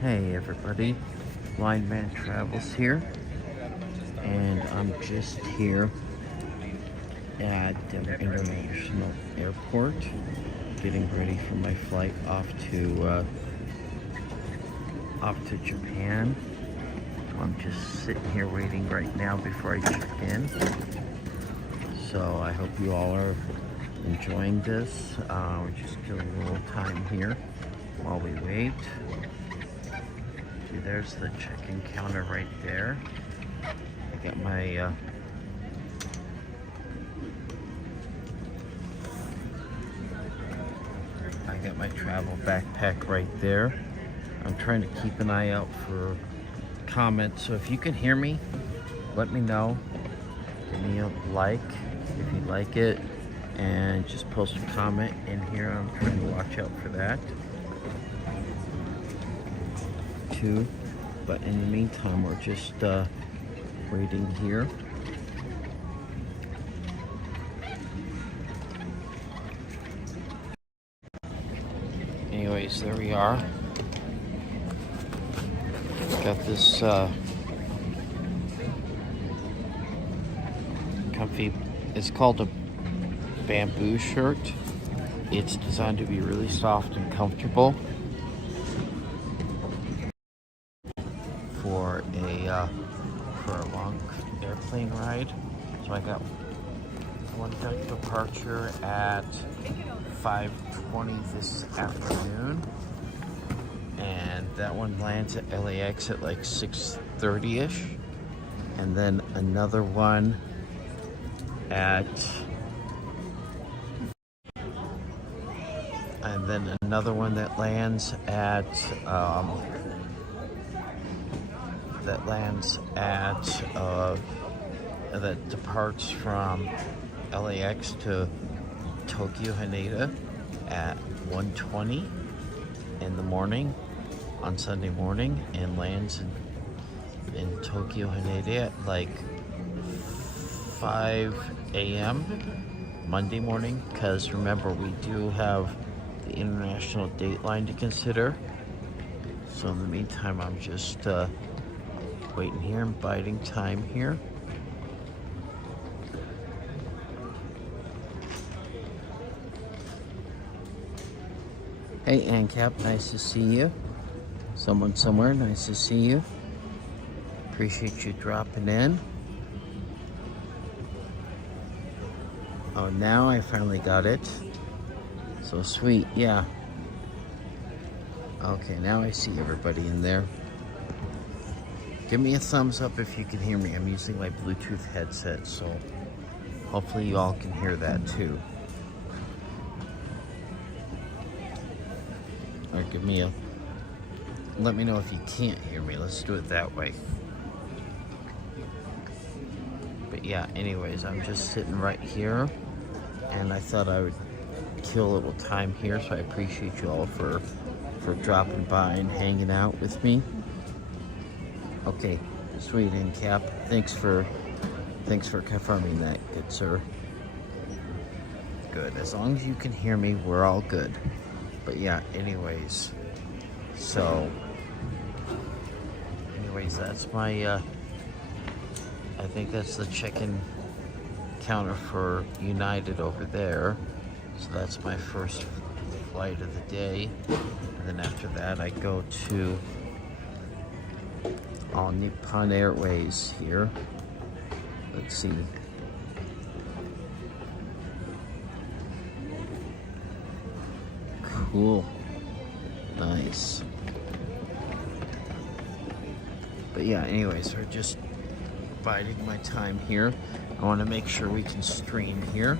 Hey everybody, Blind Man Travels here, and I'm just here at Denver International Airport, getting ready for my flight off to Japan. I'm just sitting here waiting right now before I check in. So I hope you all are enjoying this. We're just killing a little time here while we wait. See, there's the check-in counter right there. I got my travel backpack right there. I'm trying to keep an eye out for comments, so if you can hear me, let me know. Give me a like if you like it, and just post a comment in here. I'm trying to watch out for that too. But in the meantime, we're just waiting here. Anyways, there we are. Got this comfy, it's called a bamboo shirt. It's designed to be really soft and comfortable for a long airplane ride. So I got one departure at 5:20 this afternoon, and that one lands at LAX at like 6:30ish, and then another one that lands at that departs from LAX to Tokyo Haneda at 1:20 in the morning on Sunday morning, and lands in Tokyo Haneda at like 5 a.m. Monday morning, because remember, we do have the international date line to consider. So in the meantime, I'm just waiting here and biding time here. Hey ANCAP, nice to see you. Someone somewhere, nice to see you. Appreciate you dropping in. Oh, now I finally got it. So sweet, yeah. Okay, now I see everybody in there. Give me a thumbs up if you can hear me. I'm using my Bluetooth headset, so hopefully you all can hear that too. Or let me know if you can't hear me. Let's do it that way. But yeah, anyways, I'm just sitting right here, and I thought I would kill a little time here, so I appreciate you all for dropping by and hanging out with me. Okay, sweet ANCAP. Thanks for confirming that, good sir. Good. As long as you can hear me, we're all good. But yeah, anyways, that's my I think that's the check-in counter for United over there. So that's my first flight of the day. And then after that, I go to All Nippon Airways here. Let's see. Cool. Nice. But yeah, anyways, we're just biding my time here. I want to make sure we can stream here,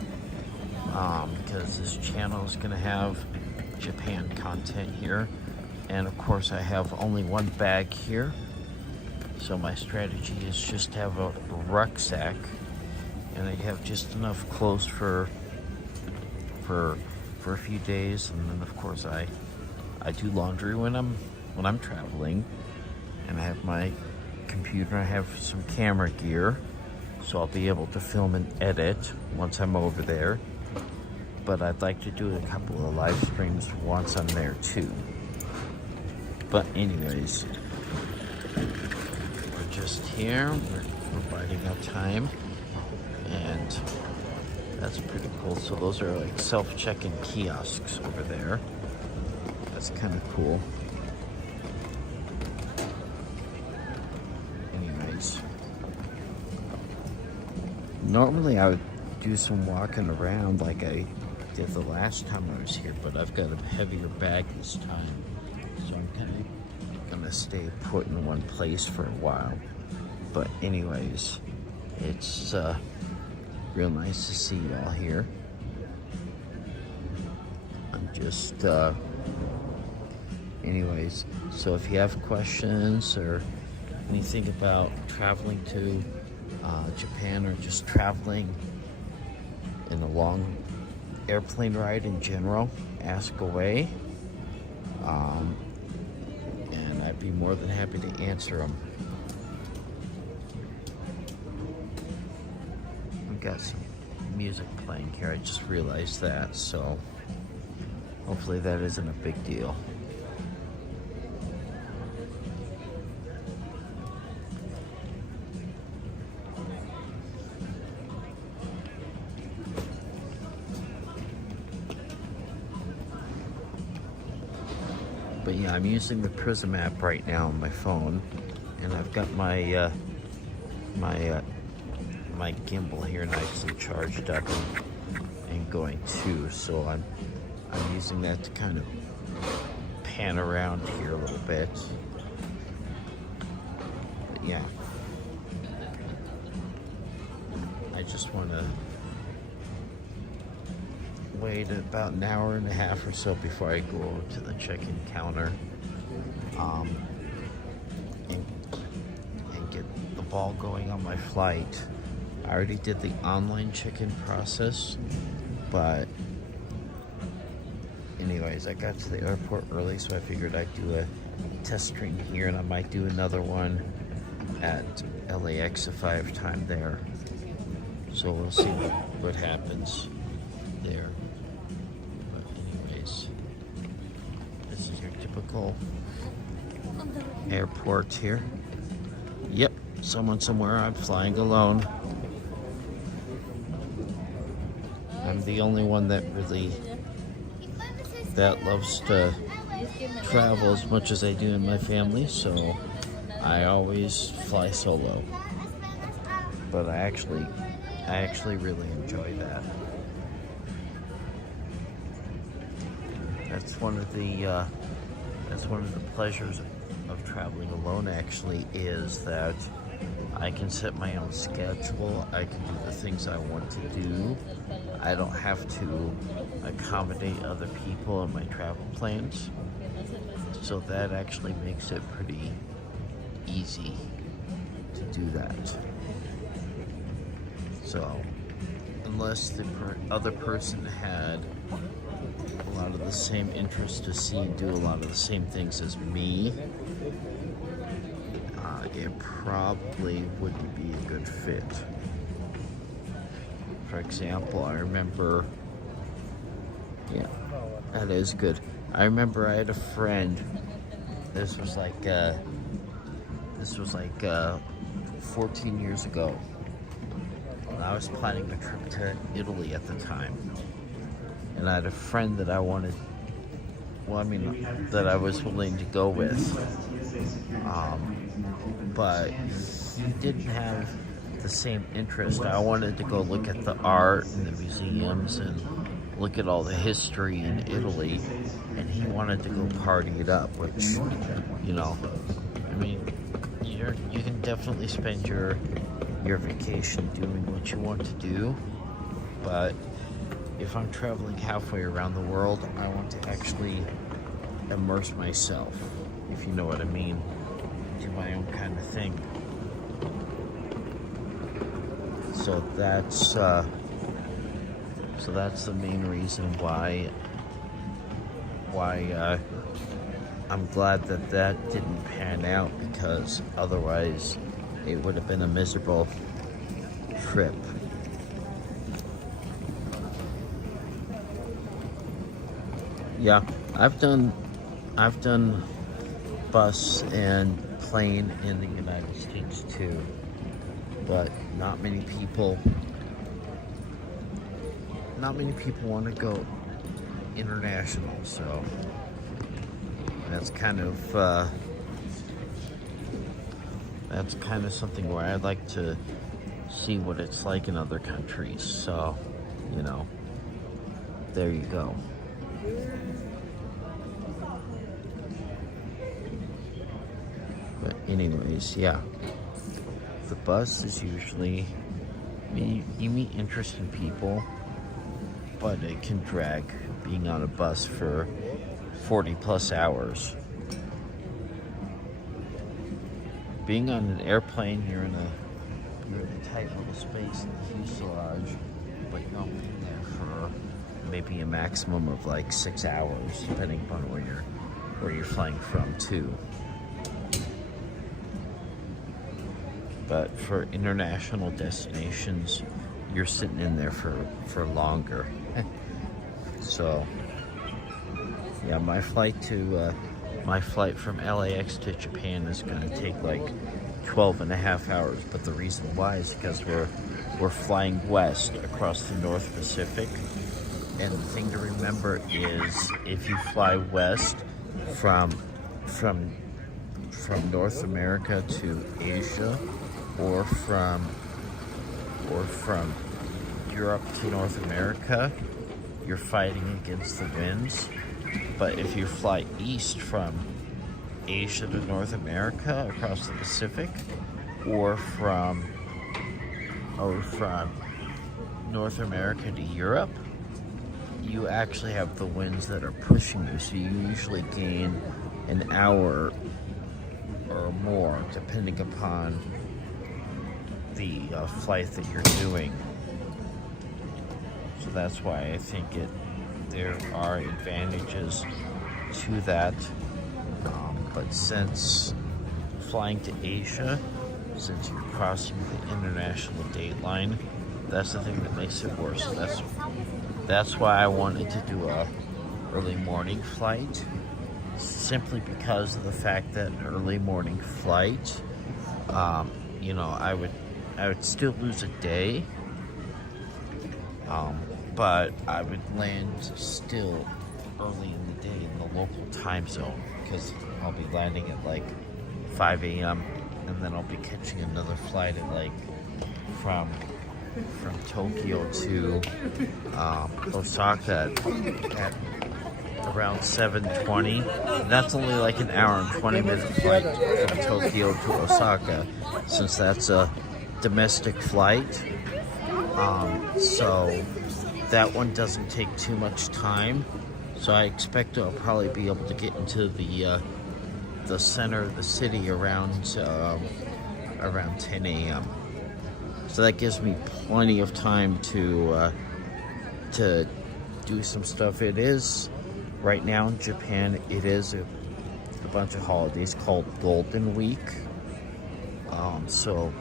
because this channel is going to have Japan content here, and of course I have only one bag here, so my strategy is just to have a rucksack, and I have just enough clothes for a few days. And then of course I do laundry when I'm traveling, and I have my computer, I have some camera gear, so I'll be able to film and edit once I'm over there. But I'd like to do a couple of live streams once I'm there too. But anyways, we're just here. We're biding our time, and that's pretty cool. So those are like self-check-in kiosks over there. That's kind of cool. Anyways, normally I would do some walking around like I did the last time I was here, but I've got a heavier bag this time, so I'm kind of gonna stay put in one place for a while. But anyways, it's real nice to see you all here. I'm just anyways, so if you have questions or anything about traveling to Japan, or just traveling in a long airplane ride in general, ask away, and I'd be more than happy to answer them. I've got some music playing here, I just realized that, so hopefully that isn't a big deal. But yeah, I'm using the Prism app right now on my phone, and I've got my my gimbal here nicely charged up and going too. So I'm using that to kind of pan around here a little bit. But yeah, I just want to wait about an hour and a half or so before I go over to the check-in counter, and get the ball going on my flight. I already did the online check-in process, but anyways, I got to the airport early, so I figured I'd do a test stream here, and I might do another one at LAX if I have time there. So we'll see what happens there. This is your typical airport here. Yep, someone somewhere. I'm flying alone. I'm the only one that loves to travel as much as I do in my family, so I always fly solo. But I actually really enjoy that. That's one of the pleasures of traveling alone, actually, is that I can set my own schedule. I can do the things I want to do. I don't have to accommodate other people in my travel plans. So that actually makes it pretty easy to do that. So unless the other person had a lot of the same interests to see and do a lot of the same things as me, it probably wouldn't be a good fit. For example, I remember, yeah, that is good. I remember I had a friend, this was like 14 years ago. And I was planning a trip to Italy at the time. And I had a friend that I wanted, that I was willing to go with. But he didn't have the same interest. I wanted to go look at the art and the museums and look at all the history in Italy, and he wanted to go party it up, which, you know, I mean, you can definitely spend your vacation doing what you want to do, but if I'm traveling halfway around the world, I want to actually immerse myself, if you know what I mean, do my own kind of thing. So that's the main reason why I'm glad that didn't pan out, because otherwise it would have been a miserable trip. Yeah, I've done bus and plane in the United States too, but not many people want to go international, so that's kind of something where I'd like to see what it's like in other countries. So, you know, there you go. But anyways, yeah, the bus is usually, you meet interesting people, but it can drag being on a bus for 40 plus hours. Being on an airplane, you're in a tight little space in the fuselage, but you're only in there for maybe a maximum of like 6 hours, depending upon where you're flying from too. But for international destinations, you're sitting in there for longer. So yeah, my flight from LAX to Japan is going to take like 12 and a half hours. But the reason why is because we're flying west across the North Pacific. And the thing to remember is, if you fly west from North America to Asia, or from Europe to North America, you're fighting against the winds. But if you fly east from Asia to North America across the Pacific, or from North America to Europe, you actually have the winds that are pushing you. So you usually gain an hour or more, depending upon the flight that you're doing. So that's why I think there are advantages to that. But since flying to Asia, since you're crossing the international date line, that's the thing that makes it worse. So that's why I wanted to do a early morning flight, simply because of the fact that an early morning flight, you know, I would still lose a day, but I would land still early in the day in the local time zone, because I'll be landing at like 5 a.m. and then I'll be catching another flight at like from Tokyo to Osaka at around 7:20. That's only like an hour and 20-minute flight from Tokyo to Osaka, since that's a domestic flight. So that one doesn't take too much time. So I expect I'll probably be able to get into the center of the city around 10 a.m. So that gives me plenty of time to do some stuff. It is, right now in Japan, it is a bunch of holidays called Golden Week. So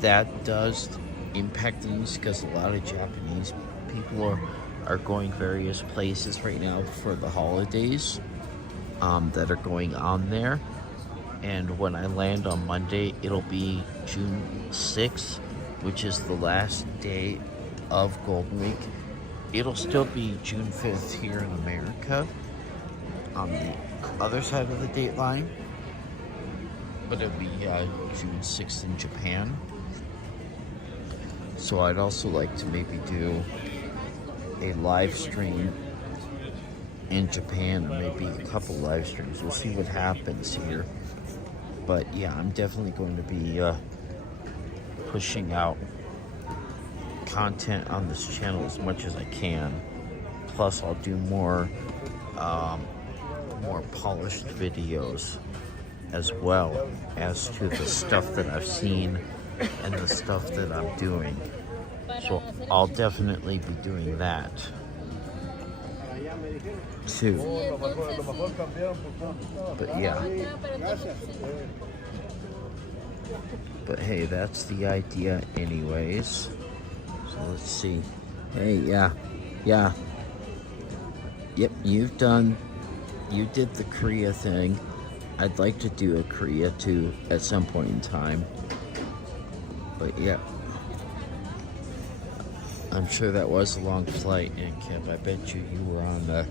that does impact things, because a lot of Japanese people are going various places right now for the holidays that are going on there. And when I land on Monday, it'll be June 6th, which is the last day of Golden Week. It'll still be June 5th here in America, on the other side of the date line, but it'll be June 6th in Japan. So I'd also like to maybe do a live stream in Japan, or maybe a couple live streams. We'll see what happens here. But yeah, I'm definitely going to be pushing out content on this channel as much as I can. Plus, I'll do more polished videos, as well as to the stuff that I've seen and the stuff that I'm doing. So I'll definitely be doing that too. But yeah. But hey, that's the idea anyways. So let's see. Hey, yeah. Yep, you did the Korea thing. I'd like to do a Korea too at some point in time. But yeah, I'm sure that was a long flight, and Kev, I bet you were on the.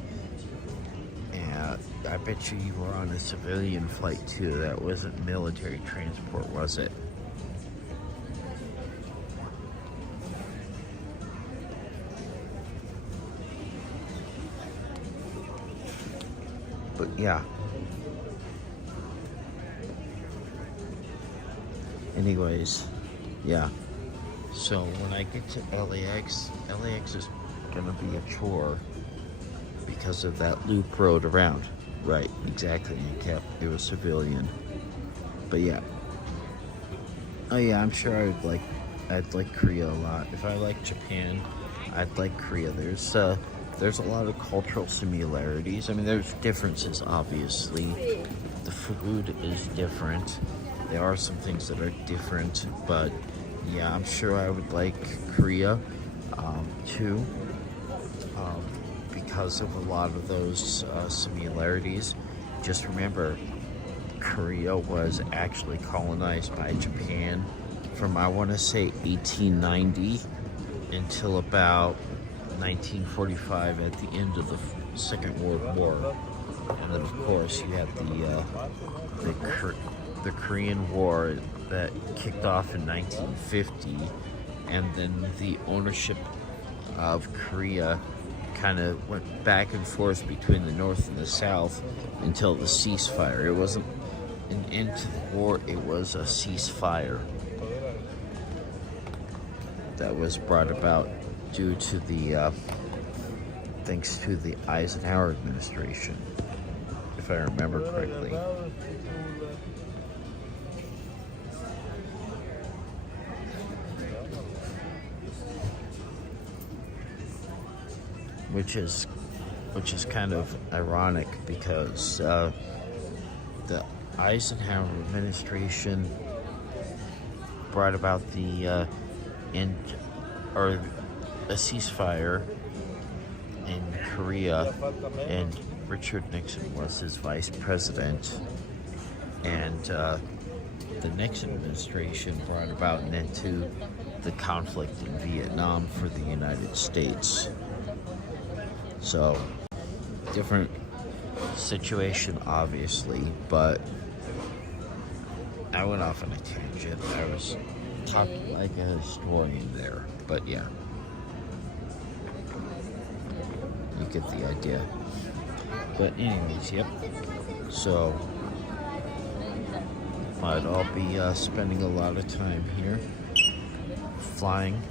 Yeah, I bet you were on a civilian flight too. That wasn't military transport, was it? But yeah. Anyways, yeah. So when I get to LAX is gonna be a chore because of that loop road around. Right, exactly. It was civilian. But yeah. Oh yeah, I'm sure I'd like Korea a lot. If I like Japan, I'd like Korea. There's a lot of cultural similarities. I mean, there's differences, obviously. The food is different. There are some things that are different, but yeah, I'm sure I would like Korea too, because of a lot of those similarities. Just remember, Korea was actually colonized by Japan from, I want to say, 1890 until about 1945 at the end of the Second World War. And then, of course, you had the Korean War that kicked off in 1950, and then the ownership of Korea kind of went back and forth between the North and the South until the ceasefire. It wasn't an end to the war, it was a ceasefire that was brought about due to the thanks to the Eisenhower administration, if I remember correctly. Which is kind of ironic because the Eisenhower administration brought about the a ceasefire in Korea, and Richard Nixon was his vice president, and the Nixon administration brought about an end to the conflict in Vietnam for the United States. So, different situation, obviously, but I went off on a tangent. I was talking like a historian there, but yeah. You get the idea. But anyways, yep. So, I'll be spending a lot of time here flying.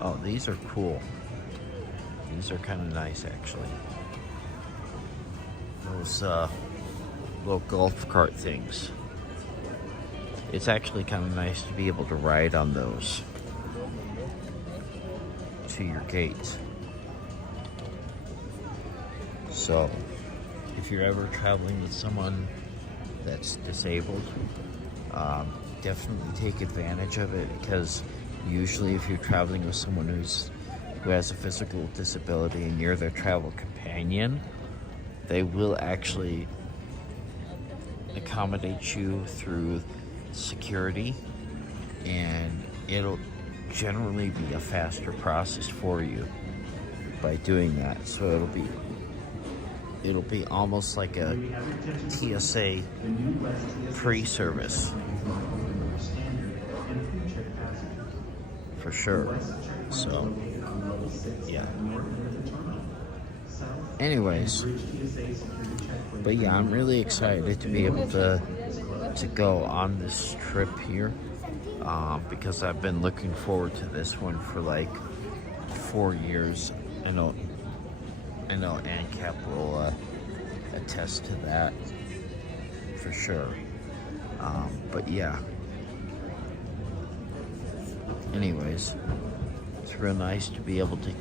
Oh, these are cool. These are kind of nice, actually. Those little golf cart things. It's actually kind of nice to be able to ride on those to your gate. So, if you're ever traveling with someone that's disabled, definitely take advantage of it, because usually if you're traveling with someone who has a physical disability and you're their travel companion, they will actually accommodate you through security, and it'll generally be a faster process for you by doing that. So it'll be almost like a TSA pre-service for sure. So yeah. Anyways, but yeah, I'm really excited to be able to go on this trip here, because I've been looking forward to this one for like 4 years. I know ANCAP will attest to that for sure. But yeah. Anyways, it's real nice to be able to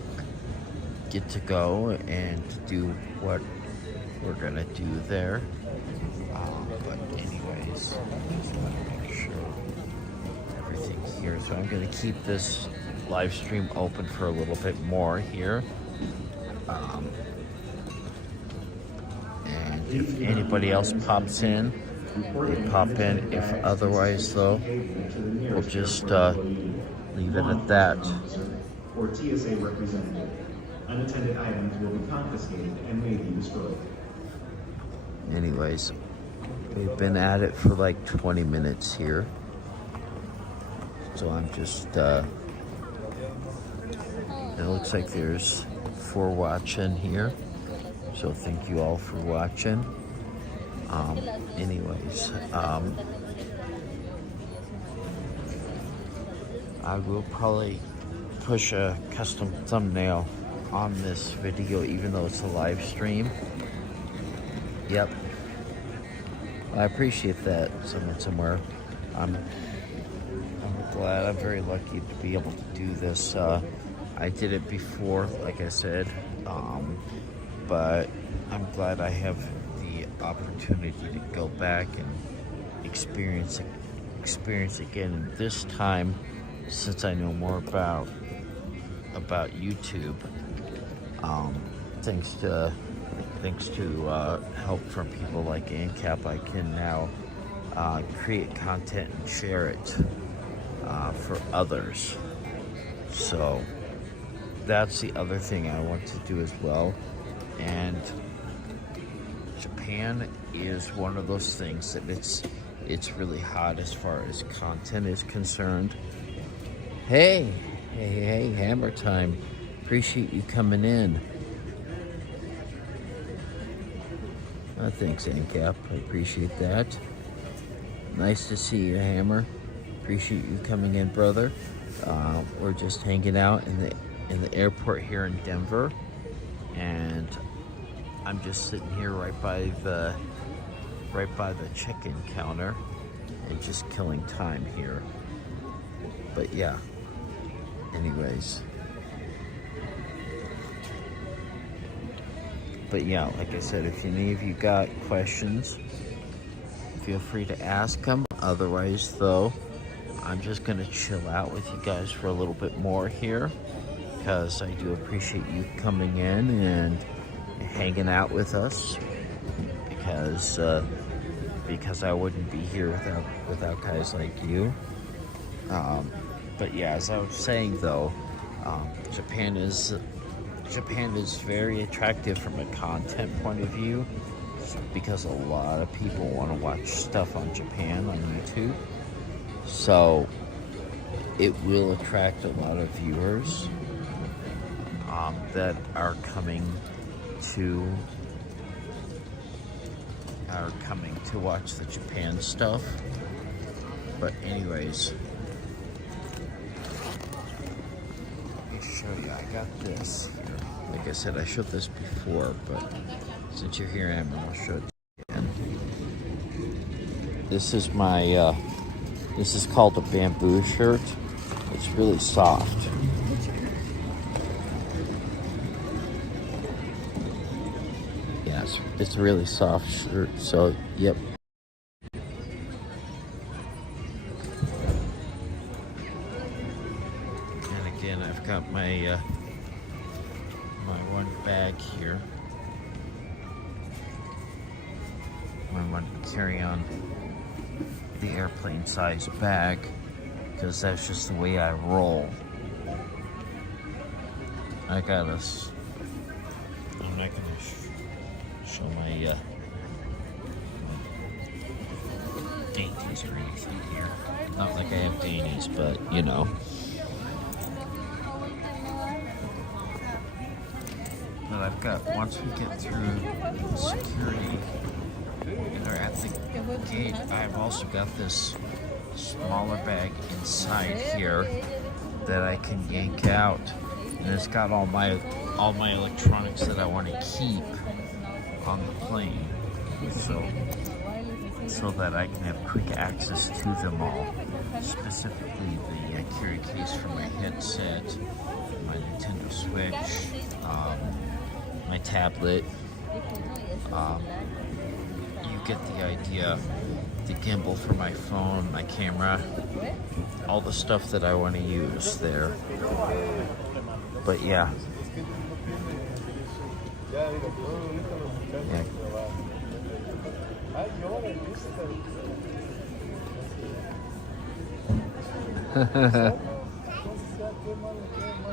get to go and to do what we're gonna do there. But anyways, just want to make sure everything's here. So I'm gonna keep this live stream open for a little bit more here. And if anybody else pops in, they pop in. If otherwise, though, we'll just leave it at that. Or TSA representative. Unattended items will be confiscated and may be destroyed. Anyways, we've been at it for like 20 minutes here. So I'm just, it looks like there's 4 watching here. So thank you all for watching. Anyways, I will probably push a custom thumbnail on this video, even though it's a live stream. Yep. I appreciate that somewhere. I'm glad. I'm very lucky to be able to do this. I did it before, like I said, but I'm glad I have the opportunity to go back and experience again. And this time, since I know more about YouTube, thanks to help from people like ANCAP, I can now create content and share it for others. So that's the other thing I want to do as well. And Japan is one of those things that it's really hot as far as content is concerned. Hey, Hammer Time. Appreciate you coming in. Thanks, ANCAP. I appreciate that. Nice to see you, Hammer. Appreciate you coming in, brother. We're just hanging out in the airport here in Denver, and I'm just sitting here right by the check-in counter and just killing time here. But yeah. Anyways. But yeah, like I said, if any of you got questions, feel free to ask them. Otherwise, though, I'm just gonna chill out with you guys for a little bit more here, because I do appreciate you coming in and hanging out with us, because I wouldn't be here without guys like you. But yeah, as I was saying, though, Japan is very attractive from a content point of view, because a lot of people want to watch stuff on Japan on YouTube. So it will attract a lot of viewers that are coming to watch the Japan stuff. But anyways, let me show you. I got this. Like I said, I showed this before, but since you're here, I'll show it again. This is my, this is called a bamboo shirt. It's really soft. Yes, it's a really soft shirt, so, yep. And again, I've got my, my one bag here. I want to carry on the airplane size bag, because that's just the way I roll. I'm not gonna show my dainties or anything here. Not like I have dainties, but you know. But I've got, once we get through security and they're at the gate, I've also got this smaller bag inside here that I can yank out, and it's got all my electronics that I want to keep on the plane, so that I can have quick access to them all. Specifically, the carry case for my headset, my Nintendo Switch, my tablet. You get the idea. The gimbal for my phone, my camera, all the stuff that I want to use there. But yeah. Yeah.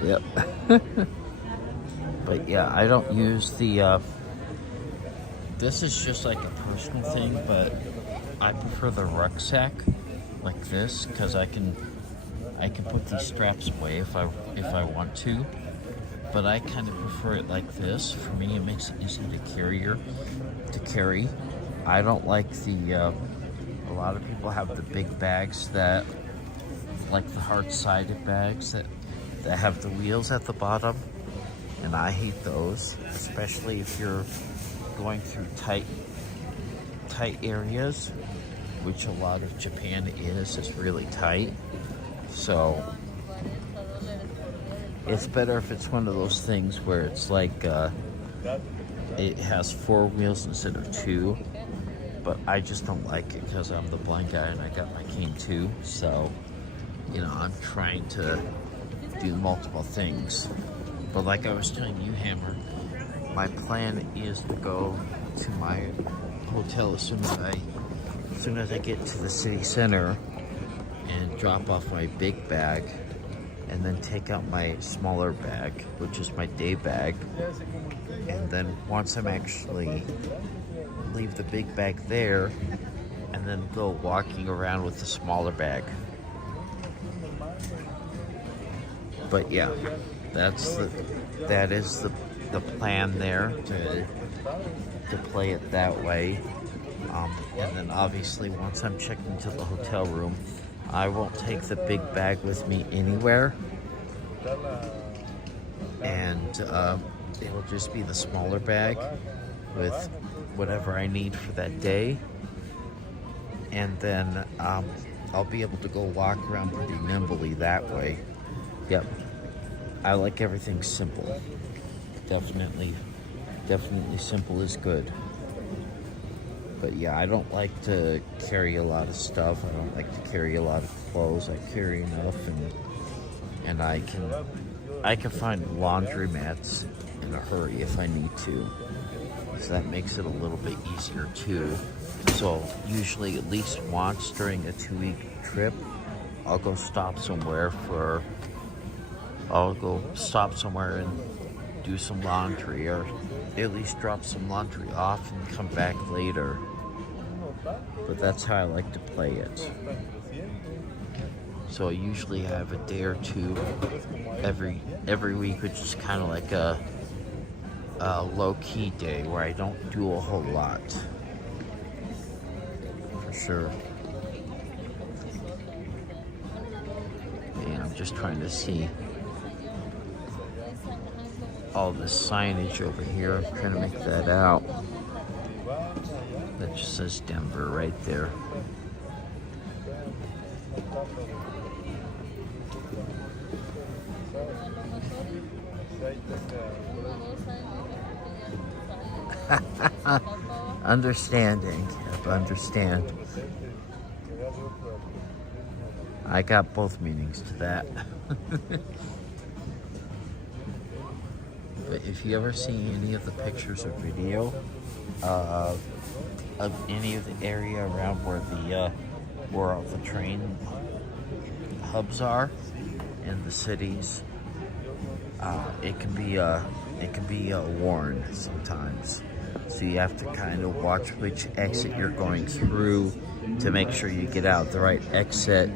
Yep. But yeah, I don't use the, this is just like a personal thing, but I prefer the rucksack like this because I can put these straps away if I want to. But I kind of prefer it like this. For me, it makes it easy to carry. I don't like the, a lot of people have the big bags that, like the hard-sided bags that have the wheels at the bottom. And I hate those, especially if you're going through tight areas, which a lot of Japan is. It's really tight. So it's better if it's one of those things where it's like it has 4 wheels instead of 2. But I just don't like it because I'm the blind guy and I got my cane too. So, you know, I'm trying to do multiple things. But like I was telling you, Hammer, my plan is to go to my hotel as soon as I get to the city center and drop off my big bag and then take out my smaller bag, which is my day bag. And then once I'm actually leave the big bag there and then go walking around with the smaller bag. But yeah, that is the plan there, to play it that way. And then obviously once I'm checked into the hotel room, I won't take the big bag with me anywhere, and it'll just be the smaller bag with whatever I need for that day. And then I'll be able to go walk around pretty nimbly that way. Yep, I like everything simple. Definitely simple is good. But yeah, I don't like to carry a lot of stuff. I don't like to carry a lot of clothes. I carry enough, and I can find laundromats in a hurry if I need to. So that makes it a little bit easier too. So usually at least once during a 2-week trip, I'll go stop somewhere and do some laundry, or at least drop some laundry off and come back later. But that's how I like to play it. So I usually have a day or two every week, which is kind of like a low-key day where I don't do a whole lot. For sure. And I'm just trying to see all this signage over here. I'm trying to make that out. That just says Denver right there. Understanding. I understand. I got both meanings to that. But if you ever see any of the pictures or video of any of the area around where all the train hubs are in the cities, it can be worn sometimes. So you have to kind of watch which exit you're going through to make sure you get out the right exit.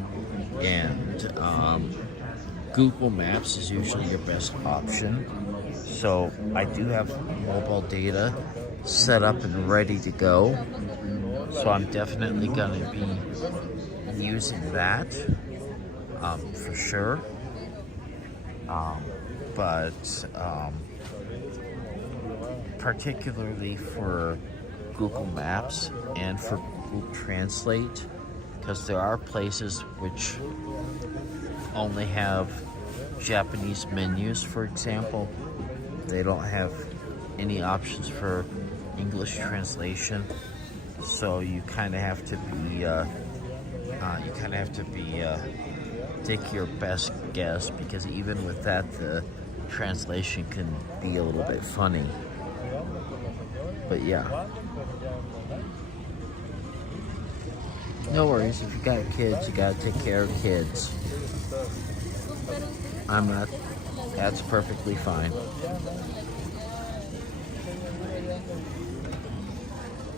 And Google Maps is usually your best option. So I do have mobile data set up and ready to go. So I'm definitely going to be using that for sure. But particularly for Google Maps and for Google Translate, because there are places which only have Japanese menus, for example. They don't have any options for English translation, so you kind of have to be take your best guess, because even with that, the translation can be a little bit funny. But yeah. No worries. If you got kids, you gotta take care of kids. I'm not. That's perfectly fine.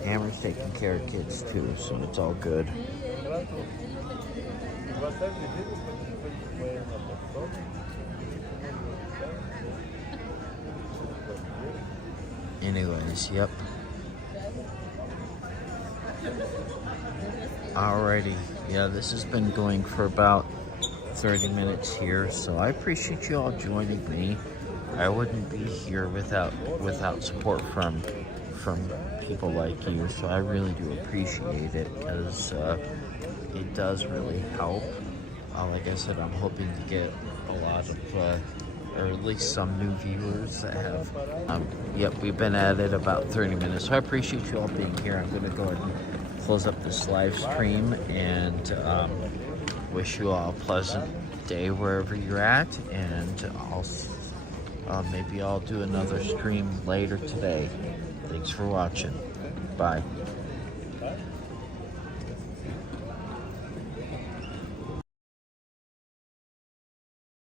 Amber's taking care of kids too, so it's all good. Anyways, yep. Alrighty. Yeah, this has been going for about 30 minutes here, so I appreciate you all joining me. I wouldn't be here without support from people like you, so I really do appreciate it, because it does really help. Like I said, I'm hoping to get a lot of or at least some new viewers that have yep, we've been at it about 30 minutes, so I appreciate you all being here. I'm going to go ahead and close up this live stream, and wish you all a pleasant day wherever you're at, and maybe I'll do another stream later today. Thanks for watching. Bye.